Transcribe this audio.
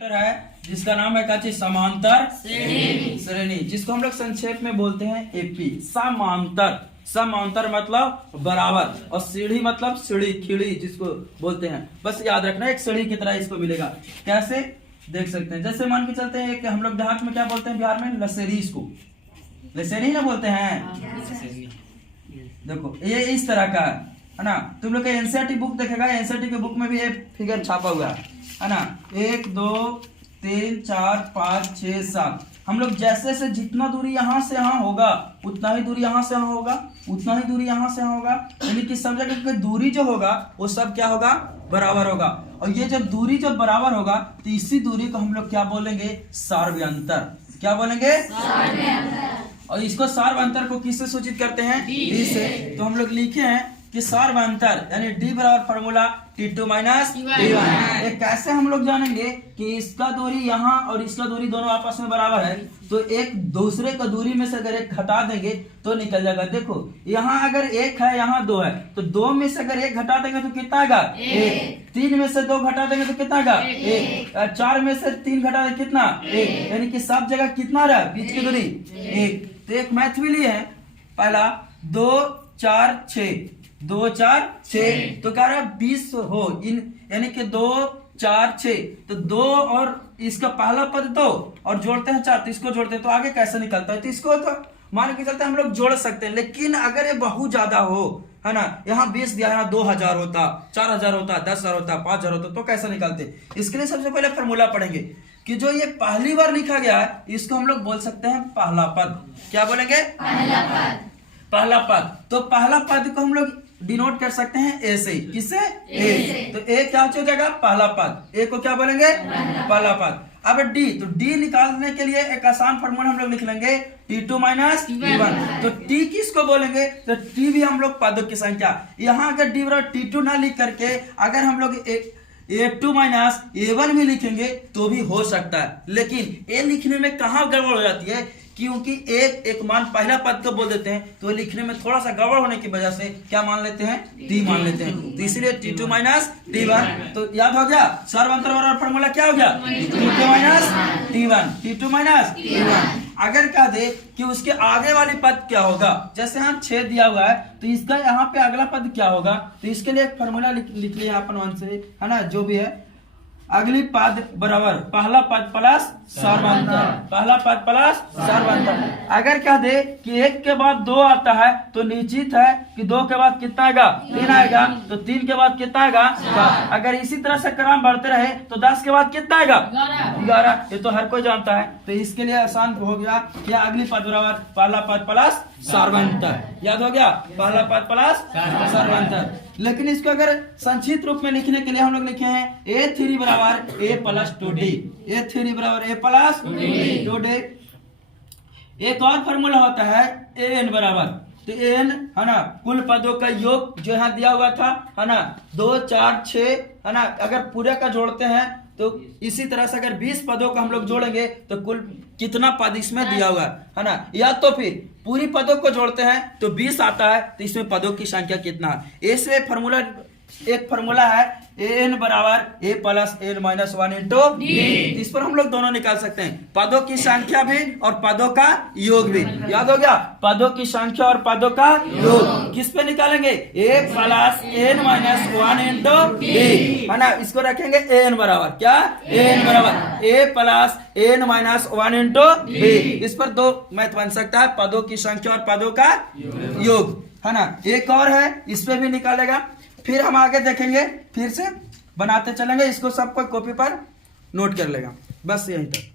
है जिसका नाम है काची समांतर श्रेणी, जिसको हम लोग संक्षेप में बोलते हैं एपी। समांतर, समांतर मतलब बराबर, और सीढ़ी मतलब सीढ़ी खीढ़ी जिसको बोलते हैं। बस याद रखना एक सीढ़ी की तरह इसको मिलेगा। कैसे देख सकते हैं, जैसे मान के चलते हैं कि हम लोग देहात में क्या बोलते हैं, बिहार में लसेरी, इसको लसेरी ना बोलते हैं। देखो ये इस तरह का है ना। तुम लोग का एनसीईआरटी बुक देखेगा, एनसीईआरटी के बुक में भी ये फिगर छापा हुआ है ना। 1 2 3 4 5 6 7। हम लोग जैसे से जितना दूरी यहाँ से यहाँ होगा उतना ही दूरी यहाँ से यहाँ होगा, उतना ही दूरी यहाँ से यहाँ होगा। यानी कि सब जगह की दूरी जो होगा वो सब क्या होगा, बराबर होगा। और ये जब दूरी जब बराबर होगा तो इसी दूरी को हम लोग क्या बोलेंगे, सार्वयंतर। क्या बोलेंगे, और इसको सार्वयंतर को किससे सूचित करते हैं, डी से। तो हम लोग लिखे हैं कि सार्वयंतर यानी डी बराबर फॉर्मूला T2 माइनस T1। ये कैसे हम लोग जानेंगे कि इसका दूरी यहाँ और इसका दूरी दोनों आपस में बराबर है, तो एक दूसरे का दूरी में से अगर एक घटा देंगे तो निकल जाएगा। देखो यहाँ अगर 1 है, यहाँ 2 है, तो 2 में से अगर 1 घटा देंगे तो कितना आएगा, 1। 3 में से 2 घटा देंगे तो कितना आएगा, 1। 4 में से 3 घटा देंगे कितना, 1। यानी कि सब जगह कितना रहा बीच की दूरी, 1। तो एक मैथ भी लिए है, पहला 2 4 6, 2 4 6, तो कह रहा है 20 हो इन, यानी कि 2 4 6, तो 2 और इसका पहला पद 2 और जोड़ते हैं 4, तो इसको जोड़ते हैं तो आगे कैसे निकलता है। तो इसको तो मान के चलते हम लोग जोड़ सकते हैं, लेकिन अगर ये बहुत ज्यादा हो, है ना, यहाँ 20 दिया है ना, 2000 होता, 4000 होता, 10,000 होता, 5000 होता, तो कैसे निकालते। इसके लिए सबसे पहले फॉर्मूला पढ़ेंगे कि जो ये पहली बार लिखा गया है इसको हम लोग बोल सकते हैं पहला पद। क्या बोलेंगे, पहला पद। पहला पद, तो पहला पद को हम लोग डिनोट कर सकते हैं ए से। किससे, ए। तो ए क्या हो जाएगा, पहला पद। ए को क्या बोलेंगे, पहला पद। अब डी, तो डी निकालने के लिए एक आसान फॉर्मूला हम लोग लिख लेंगे T2 माइनस T1। तो टी किसको बोलेंगे, तो टी भी हम लोग पदों की संख्या। यहाँ अगर डी बराबर T2 ना लिख करके अगर हम लोग A2 माइनस A1 भी लिखेंगे तो भी हो सकता है, लेकिन ए लिखने में कहाँ गड़बड़ हो जाती है, क्योंकि एक मान पहला पद को बोल देते हैं तो लिखने में थोड़ा सा गड़बड़ होने की वजह से क्या मान लेते हैं, टी मान लेते हैं। तो इसलिए T2 माइनस T1। तो याद हो गया सार्वयंतर बराबर फॉर्मूला क्या हो गया, T2 minus T1, T2 minus T1। अगर कह दे कि उसके आगे वाली पद क्या होगा, जैसे यहाँ 6 दिया हुआ है तो इसका यहाँ पे अगला पद क्या होगा, तो इसके लिए एक फॉर्मूला लिख लिया अपन वन से, है ना, जो भी है। अगली पद बराबर पहला पद प्लस सार्वयंतर, पहला पद प्लस सार्वयंतर। अगर कह दे कि 1 के बाद 2 आता है तो निश्चित है कि 2 के बाद कितना आएगा, 3 आएगा, तो 3 के बाद कितना आएगा, 7। अगर इसी तरह से क्रम बढ़ते रहे तो 10 के बाद कितना आएगा, 11। ये तो हर कोई जानता है, तो इसके लिए आसान हो गया कि अगली पद बराबर पहला पद प्लस सार्वयंतर। याद हो गया, पहला पद प्लस सार्वयंतर। लेकिन इसको अगर संक्षिप्त रूप में लिखने के लिए हम लोग लिखे हैं A3 बराबर A प्लस 2D, A3 बराबर A प्लस 2D। एक और फॉर्मूला होता है AN बराबर, तो AN है ना, कुल पदों का योग जो यहाँ दिया हुआ था, है ना, 2 4 6, है ना, अगर पूरे का जोड़ते हैं तो इसी तरह से अगर 20 पदों का हम लोग जोड़ेंगे तो कुल कितना पद इसमें दिया हुआ है ना, या तो फिर पूरी पदों को जोड़ते हैं तो 20 आता है, तो इसमें पदों की संख्या कितना है। ऐसे फॉर्मूला, एक फॉर्मूला है AN बराबर A plus N minus 1 into D। इस पर हम लोग दोनों निकाल सकते हैं, पदों की संख्या भी और पदों का योग भी। याद हो गया, पदों की संख्या और पदों का योग किस पे निकालेंगे, A plus N minus 1 into D, है ना। इसको रखेंगे AN बराबर क्या, AN बराबर A plus N minus 1 into D। इस पर दो मैथ बन सकता है, पदों की संख्या और पदों का योग, है ना। एक और है, इस पे भी निकालेगा, फिर हम आगे देखेंगे, फिर से बनाते चलेंगे। इसको सब कोई कॉपी पर नोट कर लेगा। बस यहीं तक।